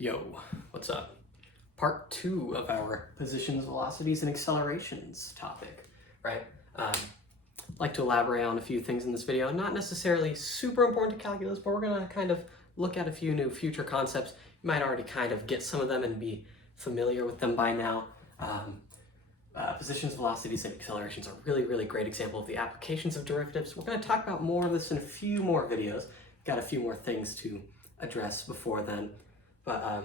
Yo, what's up? Part 2 of our positions, velocities, and accelerations topic, right? I'd like to elaborate on a few things in this video, not necessarily super important to calculus, but we're gonna kind of look at a few new future concepts. You might already kind of get some of them and be familiar with them by now. Positions, velocities, and accelerations are really great example of the applications of derivatives. We're gonna talk about more of this in a few more videos. Got a few more things to address before then. But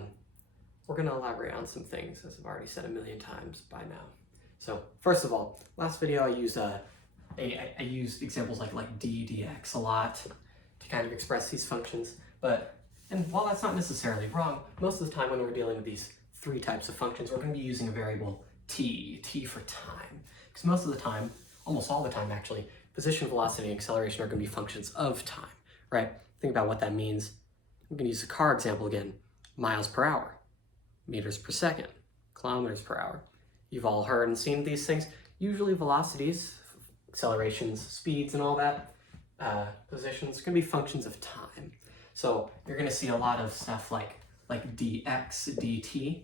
we're going to elaborate on some things, as I've already said a million times by now. So first of all, last video I used I used examples like d, dx a lot to kind of express these functions. And while that's not necessarily wrong, most of the time when we're dealing with these three types of functions, we're going to be using a variable t for time. Because most of the time, almost all the time actually, position, velocity, and acceleration are going to be functions of time, right? Think about what that means. I'm going to use the car example again. Miles per hour, meters per second, kilometers per hour. You've all heard and seen these things. Usually velocities, accelerations, speeds, and all that, positions are going to be functions of time. So you're going to see a lot of stuff like dx, dt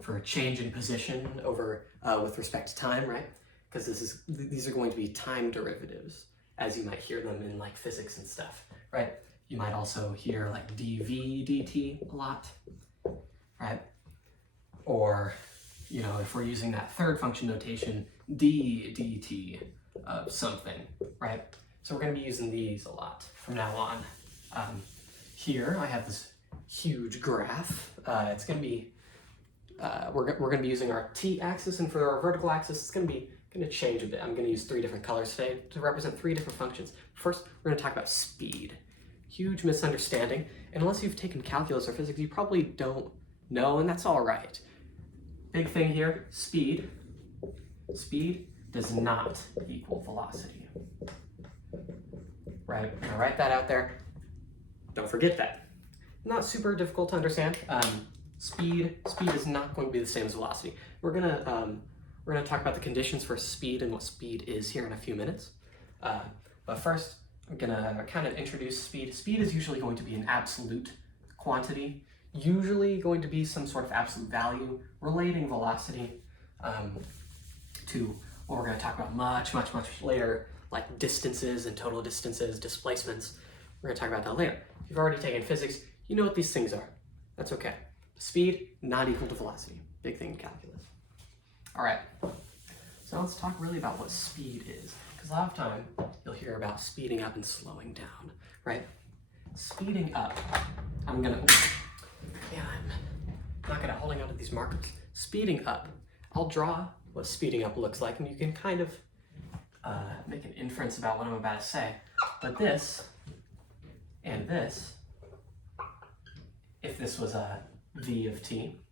for a change in position over with respect to time, right? Because these are going to be time derivatives, as you might hear them in like physics and stuff, right? You might also hear like dv, dt a lot, right? Or, you know, if we're using that third function notation, d dt of something, right? So we're going to be using these a lot from now on. Here I have this huge graph. It's going to be, we're going to be using our t-axis, and for our vertical axis, it's going to change a bit. I'm going to use 3 different colors today to represent 3 different functions. First, we're going to talk about speed. Huge misunderstanding, and unless you've taken calculus or physics, you probably don't know, and that's all right. Big thing here, speed. Speed does not equal velocity. Right, I'm gonna write that out there. Don't forget that. Not super difficult to understand. Speed is not going to be the same as velocity. We're gonna talk about the conditions for speed and what speed is here in a few minutes. But first, I'm gonna kind of introduce speed. Speed is usually going to be an absolute quantity, usually going to be some sort of absolute value relating velocity to what we're gonna talk about much later, like distances and total distances, displacements. We're gonna talk about that later. If you've already taken physics, you know what these things are. That's okay. Speed, not equal to velocity. Big thing in calculus. All right, so let's talk really about what speed is. Because a lot of time, you'll hear about speeding up and slowing down, right? Speeding up, I'm not good at holding onto these markers. Speeding up, I'll draw what speeding up looks like, and you can kind of make an inference about what I'm about to say. But this and this, if this was a v of t,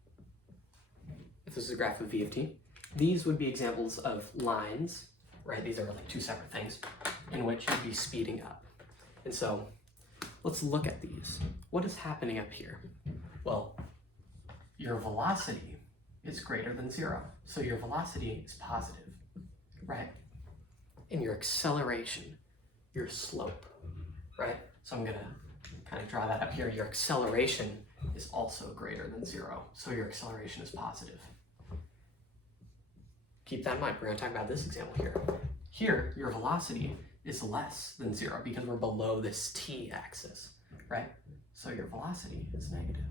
if this is a graph of v of t, these would be examples of lines, right? These are like 2 separate things in which you'd be speeding up. And so let's look at these. What is happening up here? Well, your velocity is greater than 0. So your velocity is positive, right? And your acceleration, your slope, right? So I'm gonna kind of draw that up here. Your acceleration is also greater than 0. So your acceleration is positive. Keep that in mind. We're going to talk about this example here. Here, your velocity is less than 0 because we're below this t-axis, right? So your velocity is negative.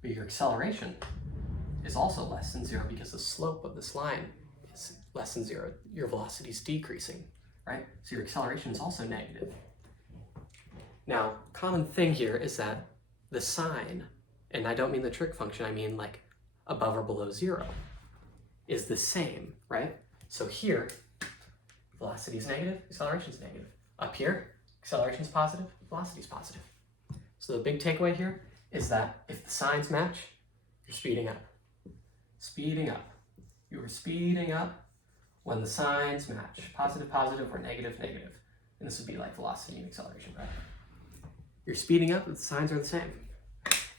But your acceleration is also less than 0 because the slope of this line is less than 0. Your velocity is decreasing, right? So your acceleration is also negative. Now, common thing here is that the sign, and I don't mean the trig function, I mean like above or below 0, is the same, right? So here, velocity is negative, acceleration is negative. Up here, acceleration is positive, velocity is positive. So the big takeaway here is that if the signs match, you're speeding up. Speeding up. You are speeding up when the signs match. Positive, or negative. And this would be like velocity and acceleration, right? You're speeding up if the signs are the same.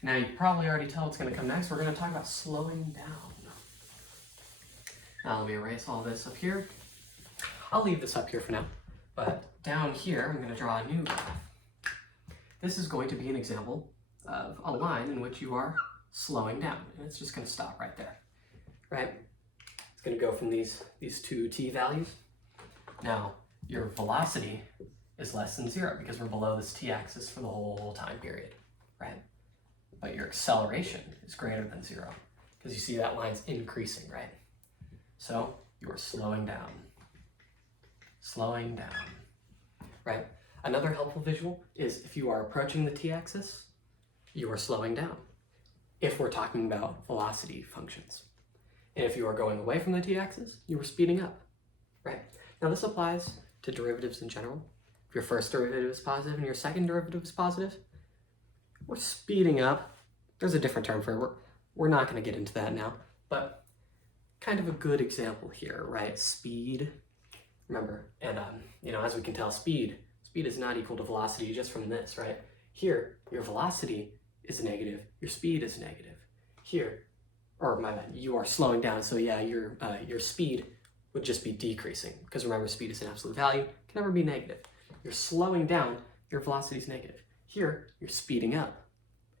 Now you can probably already tell what's going to come next. We're going to talk about slowing down. Now let me erase all this up here. I'll leave this up here for now, but down here I'm going to draw a new graph. This is going to be an example of a line in which you are slowing down, and it's just going to stop right there, right? It's going to go from these two t values. Now, your velocity is less than 0 because we're below this t-axis for the whole time period, right? But your acceleration is greater than 0 because you see that line's increasing, right? So you are slowing down, right? Another helpful visual is if you are approaching the t-axis, you are slowing down, if we're talking about velocity functions. And if you are going away from the t-axis, you are speeding up, right? Now this applies to derivatives in general. If your first derivative is positive and your second derivative is positive, we're speeding up. There's a different term for it. We're not going to get into that now, but kind of a good example here, right? Speed, remember, and as we can tell, speed is not equal to velocity just from this, right? Here, your velocity is negative, your speed is negative. Here, or my bad, you are slowing down, so yeah, your speed would just be decreasing, because remember, speed is an absolute value, it can never be negative. You're slowing down, your velocity is negative. Here, you're speeding up,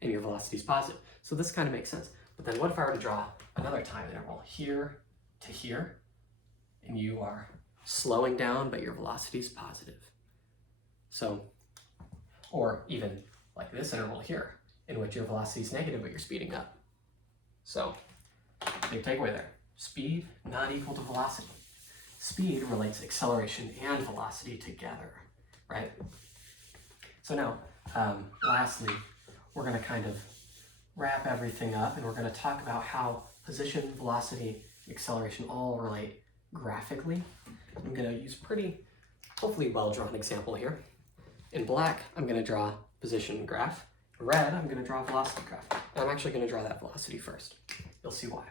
and your velocity is positive. So this kind of makes sense. But then what if I were to draw another time interval, here to here, and you are slowing down, but your velocity is positive. So, or even like this interval here, in which your velocity is negative, but you're speeding up. So, big takeaway there. Speed not equal to velocity. Speed relates acceleration and velocity together, right? So now, lastly, we're going to kind of wrap everything up, and we're going to talk about how position, velocity, acceleration all relate graphically. I'm going to use pretty, hopefully well-drawn example here. In black, I'm going to draw position graph. In red, I'm going to draw velocity graph. And I'm actually going to draw that velocity first. You'll see why.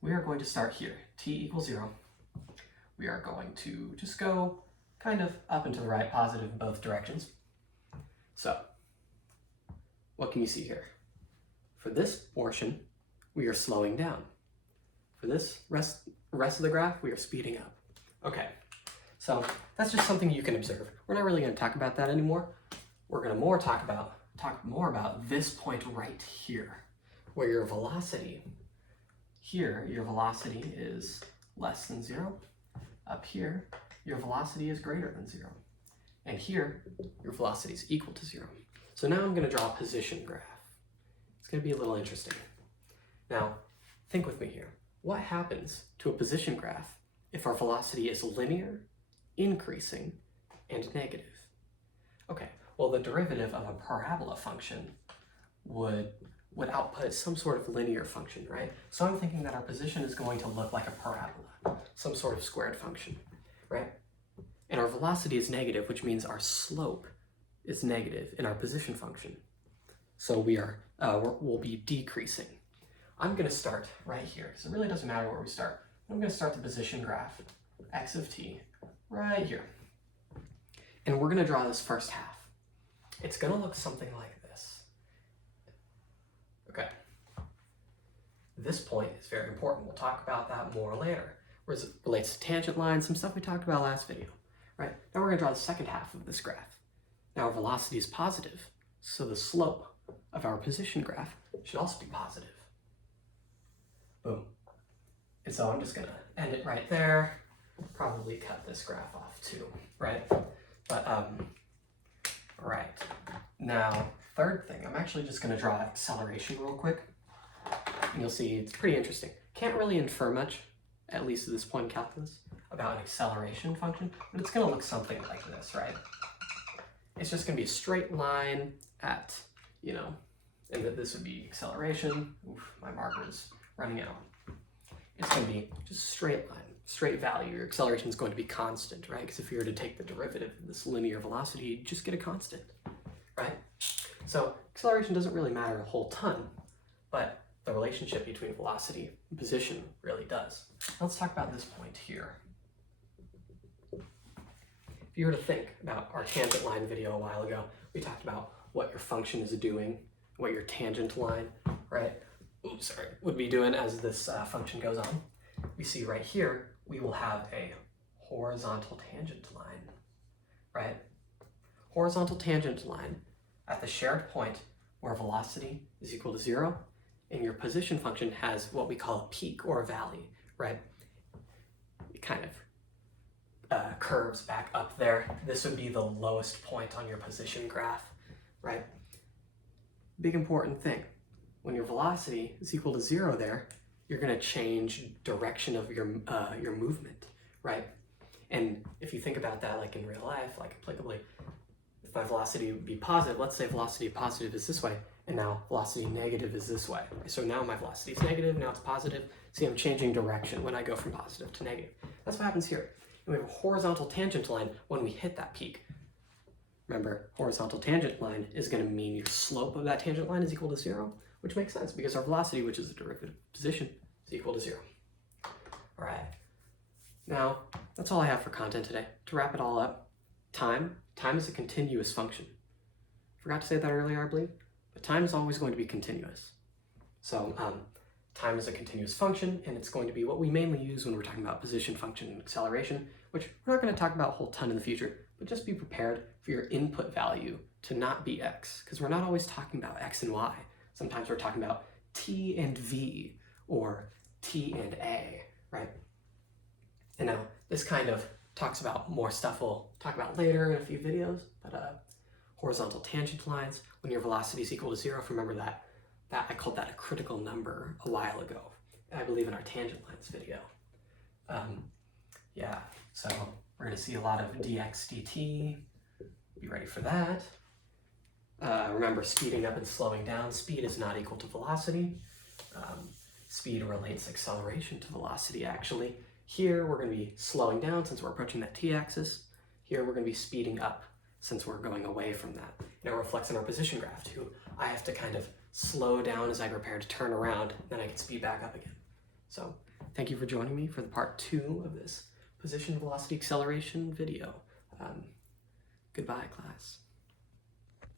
We are going to start here, t equals 0. We are going to just go kind of up and to the right, positive in both directions. So, what can you see here? For this portion, we are slowing down. For this rest of the graph, we are speeding up. Okay, so that's just something you can observe. We're not really going to talk about that anymore. We're going to talk more about this point right here, where your velocity, here your velocity is less than 0. Up here, your velocity is greater than 0. And here, your velocity is equal to 0. So now I'm going to draw a position graph. It's going to be a little interesting. Now, think with me here. What happens to a position graph if our velocity is linear, increasing, and negative? Okay, well, the derivative of a parabola function would output some sort of linear function, right? So I'm thinking that our position is going to look like a parabola, some sort of squared function, right? And our velocity is negative, which means our slope is negative in our position function. So we'll be decreasing. I'm going to start right here, because it really doesn't matter where we start. I'm going to start the position graph, x of t, right here. And we're going to draw this first half. It's going to look something like this. Okay. This point is very important. We'll talk about that more later. It relates to tangent lines, some stuff we talked about last video. Right? Now we're going to draw the second half of this graph. Now our velocity is positive, so the slope of our position graph should also be positive. Boom. And so I'm just going to end it right there. Probably cut this graph off too, right? But, right. Now, third thing, I'm actually just going to draw acceleration real quick. And you'll see it's pretty interesting. Can't really infer much, at least at this point in calculus, about an acceleration function, but it's going to look something like this, right? It's just going to be a straight line at, and this would be acceleration. Oof, my marker's running out. It's going to be just a straight line, straight value. Your acceleration is going to be constant, right? Because if you were to take the derivative of this linear velocity, you just get a constant, right? So acceleration doesn't really matter a whole ton, but the relationship between velocity and position really does. Let's talk about this point here. If you were to think about our tangent line video a while ago, we talked about what your function is doing, what your tangent line, right, would be doing as this function goes on. We see right here, we will have a horizontal tangent line, right? Horizontal tangent line at the shared point where velocity is equal to 0 and your position function has what we call a peak or a valley, right? It kind of curves back up there. This would be the lowest point on your position graph, right? Big important thing. When your velocity is equal to 0 there, you're going to change direction of your movement, right? And if you think about that like in real life, like applicably, if my velocity would be positive, let's say velocity positive is this way, and now velocity negative is this way. So now my velocity is negative, now it's positive. See, I'm changing direction when I go from positive to negative. That's what happens here. And we have a horizontal tangent line when we hit that peak. Remember, horizontal tangent line is going to mean your slope of that tangent line is equal to 0, which makes sense because our velocity, which is the derivative position, is equal to 0. All right. Now, that's all I have for content today. To wrap it all up, time is a continuous function. Forgot to say that earlier, I believe, but time is always going to be continuous. So time is a continuous function, and it's going to be what we mainly use when we're talking about position function and acceleration, which we're not going to talk about a whole ton in the future, but just be prepared for your input value to not be x, because we're not always talking about x and y. Sometimes we're talking about t and v, or t and a, right? And now this kind of talks about more stuff we'll talk about later in a few videos, but horizontal tangent lines, when your velocity is equal to 0, remember that I called that a critical number a while ago, I believe in our tangent lines video. Yeah, so we're going to see a lot of dx dt. Be ready for that. Remember, speeding up and slowing down. Speed is not equal to velocity. Speed relates acceleration to velocity, actually. Here, we're going to be slowing down since we're approaching that t-axis. Here, we're going to be speeding up since we're going away from that. And it reflects in our position graph, too. I have to kind of slow down as I prepare to turn around, then I can speed back up again. So, thank you for joining me for the part 2 of this position velocity acceleration video. Goodbye, class.